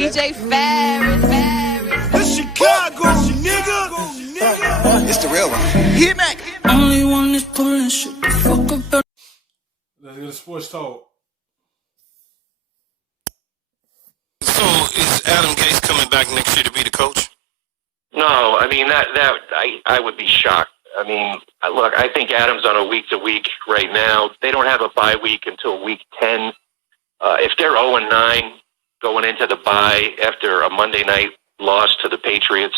DJ Ferris. The Chicago nigga. It's the real one. Hit me. Only one is pulling shit the fuck up. Let's get a sports talk. So is Adam Gase coming back next year to be the coach? No, I mean I would be shocked. I mean, look, I think Adams on a week-to-week right now. They don't have a bye week until week 10. If they're 0-9 going into the bye after a Monday night loss to the Patriots,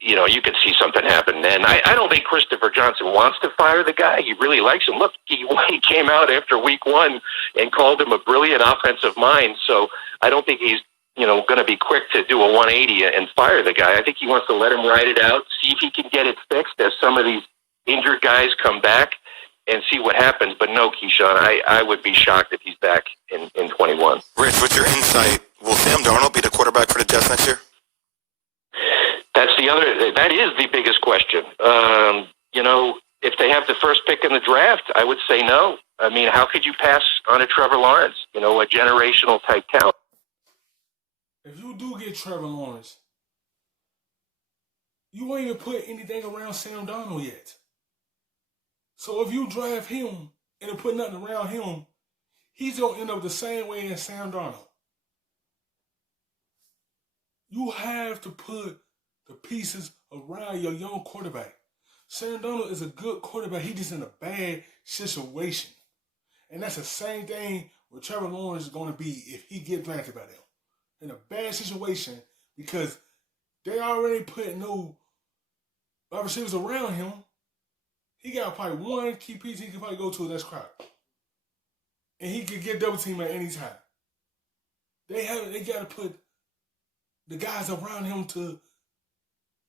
you could see something happen then. I don't think Christopher Johnson wants to fire the guy. He really likes him. Look, he came out after week 1 and called him a brilliant offensive mind. So I don't think he's going to be quick to do a 180 and fire the guy. I think he wants to let him ride it out, see if he can get it fixed as some of these injured guys come back and see what happens. But no, Keyshawn, I would be shocked if he's back in 21. Rich, with your insight, will Sam Darnold be the quarterback for the Jets next year? That is the biggest question. If they have the first pick in the draft, I would say no. I mean, how could you pass on a Trevor Lawrence, a generational type talent? If you do get Trevor Lawrence, you ain't even put anything around Sam Darnold yet. So if you draft him and put nothing around him, he's going to end up the same way as Sam Darnold. You have to put the pieces around your young quarterback. Sam Darnold is a good quarterback. He's just in a bad situation. And that's the same thing with Trevor Lawrence is going to be if he gets drafted by them. In a bad situation because they already put no wide receivers around him. He got probably one key piece he could probably go to the next crowd. And he could get double team at any time. They got to put the guys around him to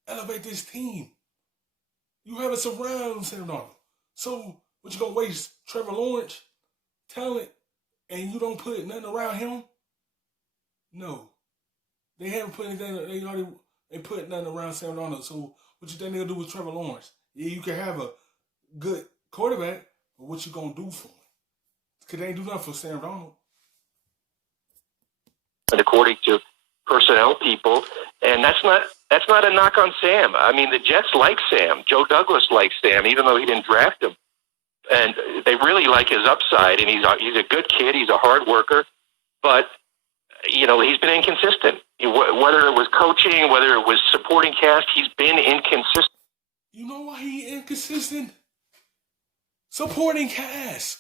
elevate this team. You haven't surrounded Sam Darnold. So, what you going to waste Trevor Lawrence talent and you don't put nothing around him? No. They haven't put anything, they put nothing around Sam Darnold. So, what you think they'll do with Trevor Lawrence? Yeah, you can have a good quarterback, but what you going to do for him? Because they ain't do nothing for Sam Darnold. And according to personnel people, and that's not a knock on Sam. I mean, the Jets like Sam. Joe Douglas likes Sam, even though he didn't draft him. And they really like his upside, and he's a good kid. He's a hard worker. But, he's been inconsistent. Whether it was coaching, whether it was supporting cast, he's been inconsistent. You know why he inconsistent? Supporting cast.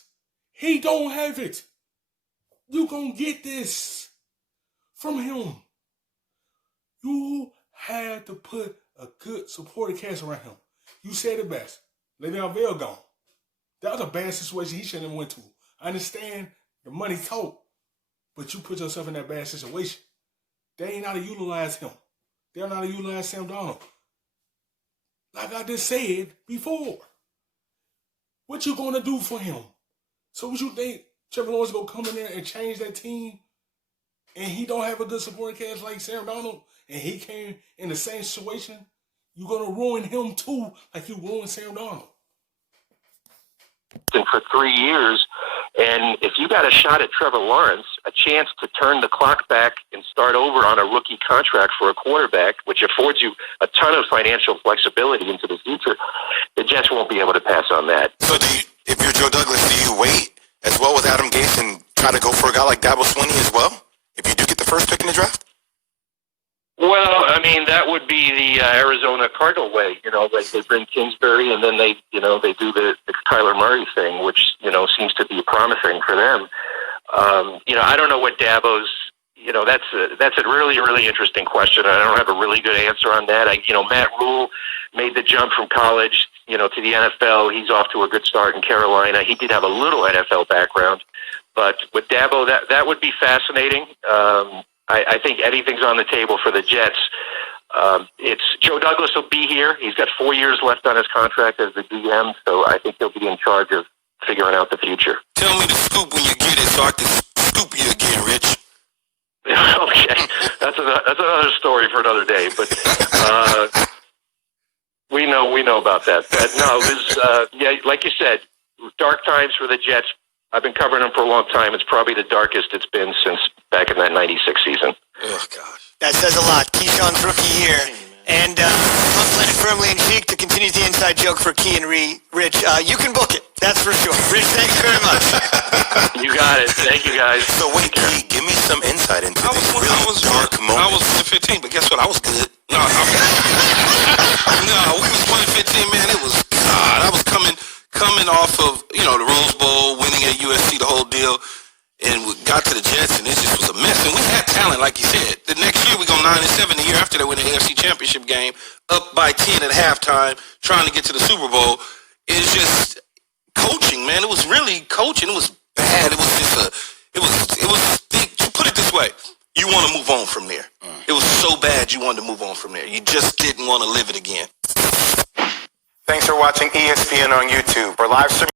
He don't have it. You gonna get this from him. You had to put a good supporting cast around him. You said it best. Le'Veon Bell gone. That was a bad situation he shouldn't have went to. I understand the money talk, but you put yourself in that bad situation. They ain't how to utilize him. They don't know how to utilize Sam Darnold. Like I just said before. What you gonna do for him? So what you think Trevor Lawrence gonna come in there and change that team and he don't have a good supporting cast like Sam Darnold and he came in the same situation? You gonna ruin him too like you ruined Sam Darnold. For 3 years, and if you got a shot at Trevor Lawrence, a chance to turn the clock back and start over on a rookie contract for a quarterback, which affords you a ton of financial flexibility into the future, the Jets won't be able to pass on that. So if you're Joe Douglas, do you wait as well with Adam Gase and try to go for a guy like Dabo Swinney as well? If you do get the first pick in the draft? Well, I mean, that would be the Arizona Cardinal way. They bring Kingsbury and then they do the Kyler Murray thing, which, seems to be promising for them. I don't know what Dabo's, that's a really, really interesting question. I don't have a really good answer on that. Matt Rule made the jump from college, to the NFL. He's off to a good start in Carolina. He did have a little NFL background, but with Dabo, that would be fascinating. I think anything's on the table for the Jets. It's Joe Douglas will be here. He's got 4 years left on his contract as the GM, so I think he'll be in charge of figuring out the future. Tell me the scoop when you get it so I can scoop you again, Rich. Okay, that's another story for another day. But we know about that. But no, it was like you said, dark times for the Jets. I've been covering them for a long time. It's probably the darkest it's been since back in that 96 season. Oh, gosh. That says a lot. Keyshawn's rookie year. And I'm planted firmly in cheek to continue the inside joke for Key and Rich. You can book it. That's for sure. Rich, thank you very much. You got it. Thank you, guys. So wait, Key, give me some insight into this really dark moment. I was 15, but guess what? I was good. No, we was 115, man. It was God. I was coming off of the Rose Bowl, winning at USC, the whole deal, and we got to the Jets, and it just was a mess. And we had talent, like you said. The next year we go 9-7. The year after that, we win the AFC Championship game, up by 10 at halftime, trying to get to the Super Bowl. It's just coaching, man. It was really coaching. It was bad. It was just to put it this way, you want to move on from there. It was so bad you wanted to move on from there. You just didn't want to live it again. Thanks for watching ESPN on YouTube. For live streaming